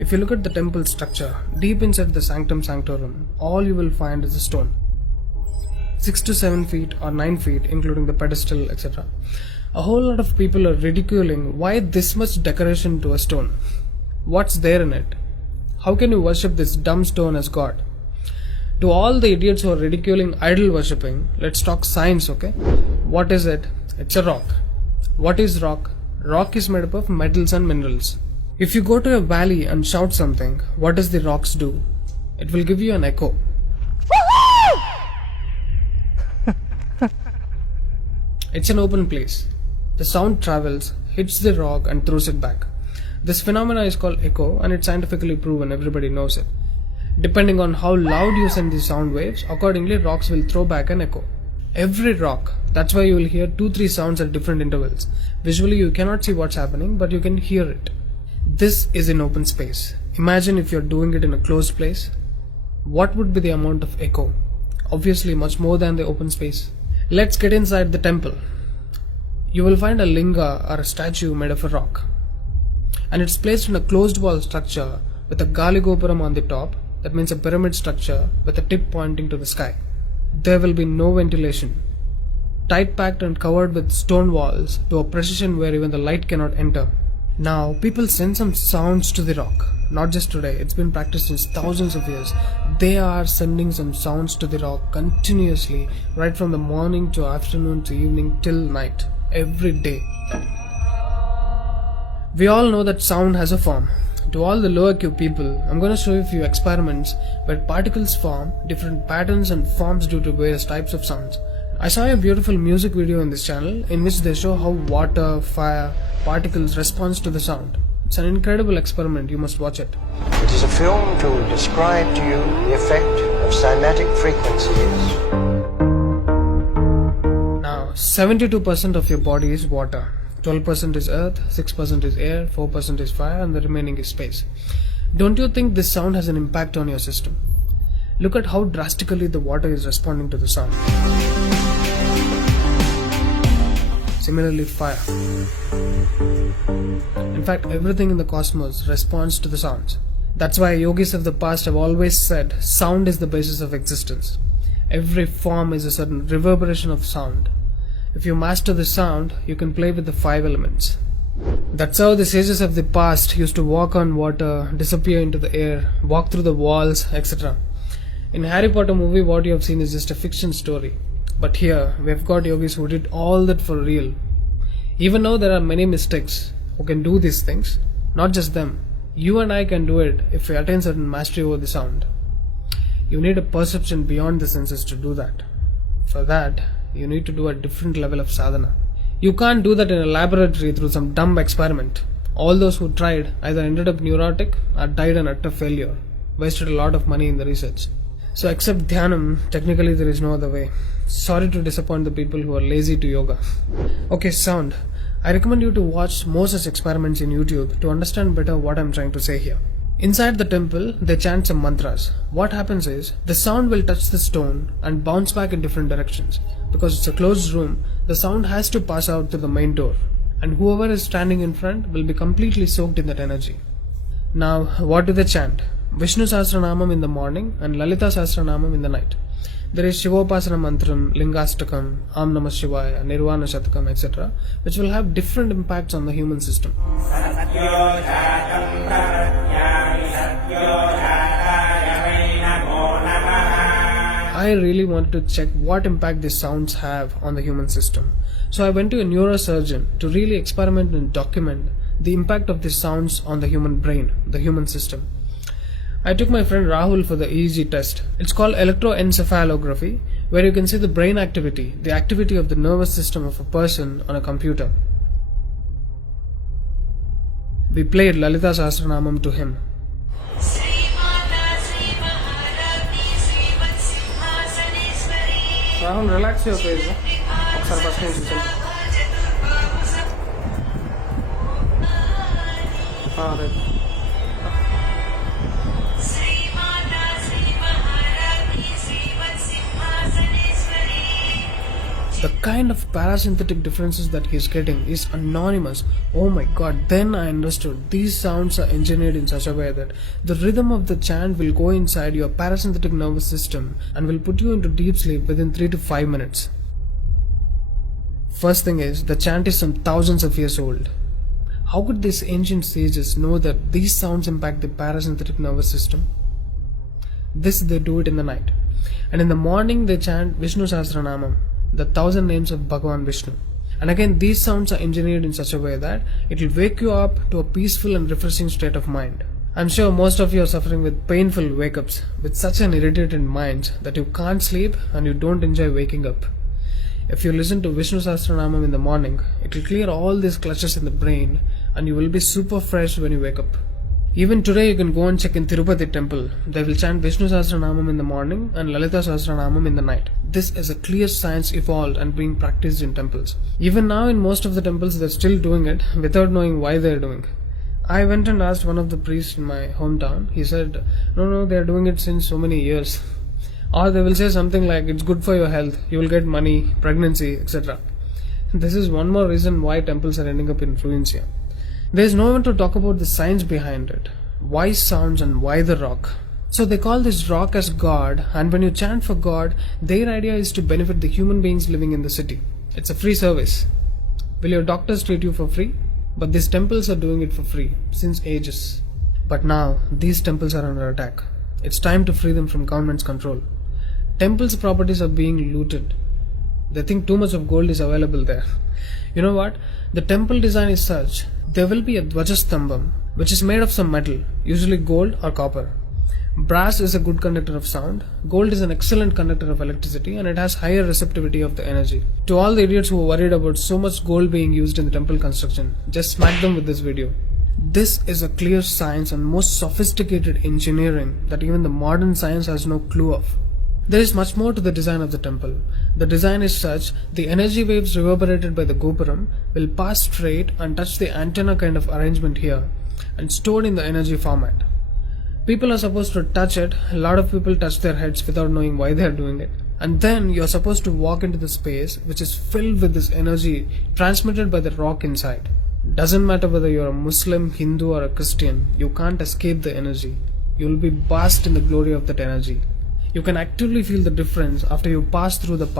If you look at the temple structure, deep inside the sanctum sanctorum, all you will find is a stone. 6 to 7 feet or 9 feet, including the pedestal, etc. A whole lot of people are ridiculing why this much decoration to a stone. What's there in it? How can you worship this dumb stone as God? To all the idiots who are ridiculing idol worshipping, let's talk science, okay? What is it? It's a rock. What is rock? Rock is made up of metals and minerals. If you go to a valley and shout something, what does the rocks do? It will give you an echo. It's an open place. The sound travels, hits the rock and throws it back. This phenomena is called echo and it's scientifically proven, everybody knows it. Depending on how loud you send the sound waves, accordingly rocks will throw back an echo. Every rock, that's why you will hear 2-3 sounds at different intervals. Visually you cannot see what's happening, but you can hear it. This is in open space. Imagine if you're doing it in a closed place. What would be the amount of echo? Obviously much more than the open space. Let's get inside the temple. You will find a linga or a statue made of a rock. And it's placed in a closed wall structure with a Galigopuram on the top. That means a pyramid structure with a tip pointing to the sky. There will be no ventilation. Tight packed and covered with stone walls to a precision where even the light cannot enter. Now, people send some sounds to the rock. Not just today, it's been practiced since thousands of years. They are sending some sounds to the rock continuously, right from the morning to afternoon to evening till night, every day. We all know that sound has a form. To all the lower Q people, I'm going to show you a few experiments where particles form different patterns and forms due to various types of sounds. I saw a beautiful music video in this channel in which they show how water, fire, particles respond to the sound. It's an incredible experiment, you must watch it. It is a film to describe to you the effect of cymatic frequencies. Now, 72% of your body is water. 12% is earth, 6% is air, 4% is fire and the remaining is space. Don't you think this sound has an impact on your system? Look at how drastically the water is responding to the sound. Similarly, fire. In fact, everything in the cosmos responds to the sounds. That's why yogis of the past have always said sound is the basis of existence. Every form is a certain reverberation of sound. If you master the sound, you can play with the 5 elements. That's how the sages of the past used to walk on water, disappear into the air, walk through the walls, etc. In Harry Potter movie, what you have seen is just a fiction story. But here, we have got yogis who did all that for real. Even though there are many mystics who can do these things, not just them, you and I can do it if we attain certain mastery over the sound. You need a perception beyond the senses to do that. For that, you need to do a different level of sadhana. You can't do that in a laboratory through some dumb experiment. All those who tried either ended up neurotic or died an utter failure, wasted a lot of money in the research. So except Dhyanam, technically there is no other way. Sorry to disappoint the people who are lazy to yoga. Okay, sound. I recommend you to watch more such experiments in YouTube to understand better what I'm trying to say here. Inside the temple, they chant some mantras. What happens is, the sound will touch the stone and bounce back in different directions. Because it's a closed room, the sound has to pass out through the main door. And whoever is standing in front will be completely soaked in that energy. Now, what do they chant? Vishnu Sahasranamam in the morning and Lalita Sahasranamam in the night. There is Shivopasana Mantram, Lingastakam, Am Namah Shivaya, Nirvana Shatakam, etc., which will have different impacts on the human system. I really wanted to check what impact these sounds have on the human system. So I went to a neurosurgeon to really experiment and document the impact of these sounds on the human brain, the human system. I took my friend Rahul for the EEG test. It's called electroencephalography, where you can see the brain activity, the activity of the nervous system of a person on a computer. We played Lalita Sahasranamam to him. Rahul, relax your face. The kind of parasympathetic differences that he's getting is anonymous. Oh my god, then I understood. These sounds are engineered in such a way that the rhythm of the chant will go inside your parasympathetic nervous system and will put you into deep sleep within 3 to 5 minutes. First thing is, the chant is some thousands of years old. How could these ancient sages know that these sounds impact the parasympathetic nervous system? This they do it in the night. And in the morning they chant Vishnu Sahasranamam, the 1000 names of Bhagavan Vishnu. And again, these sounds are engineered in such a way that it will wake you up to a peaceful and refreshing state of mind. I'm sure most of you are suffering with painful wake-ups, with such an irritated mind that you can't sleep and you don't enjoy waking up. If you listen to Vishnu Sahasranamam in the morning, it will clear all these clutches in the brain and you will be super fresh when you wake up. Even today you can go and check in Tirupati temple. They will chant Vishnu Sahasranamam in the morning and Lalita Sahasranamam in the night. This is a clear science evolved and being practiced in temples. Even now in most of the temples they're still doing it without knowing why they're doing. I went and asked one of the priests in my hometown. He said, no, they're doing it since so many years. Or they will say something like, it's good for your health, you will get money, pregnancy, etc. This is one more reason why temples are ending up in ruins here. There is no one to talk about the science behind it. Why sounds and why the rock? So they call this rock as God, and when you chant for God, their idea is to benefit the human beings living in the city. It's a free service. Will your doctors treat you for free? But these temples are doing it for free, since ages. But now, these temples are under attack. It's time to free them from government's control. Temples' properties are being looted. They think too much of gold is available there. You know what? The temple design is such. There will be a Dvajastambam, which is made of some metal, usually gold or copper. Brass is a good conductor of sound, gold is an excellent conductor of electricity, and it has higher receptivity of the energy. To all the idiots who are worried about so much gold being used in the temple construction, just smack them with this video. This is a clear science and most sophisticated engineering that even the modern science has no clue of. There is much more to the design of the temple. The design is such, the energy waves reverberated by the gopuram will pass straight and touch the antenna kind of arrangement here and stored in the energy format. People are supposed to touch it. A lot of people touch their heads without knowing why they are doing it. And then you are supposed to walk into the space which is filled with this energy transmitted by the rock inside. Doesn't matter whether you are a Muslim, Hindu or a Christian, you can't escape the energy. You will be bathed in the glory of that energy. You can actively feel the difference after you pass through the path.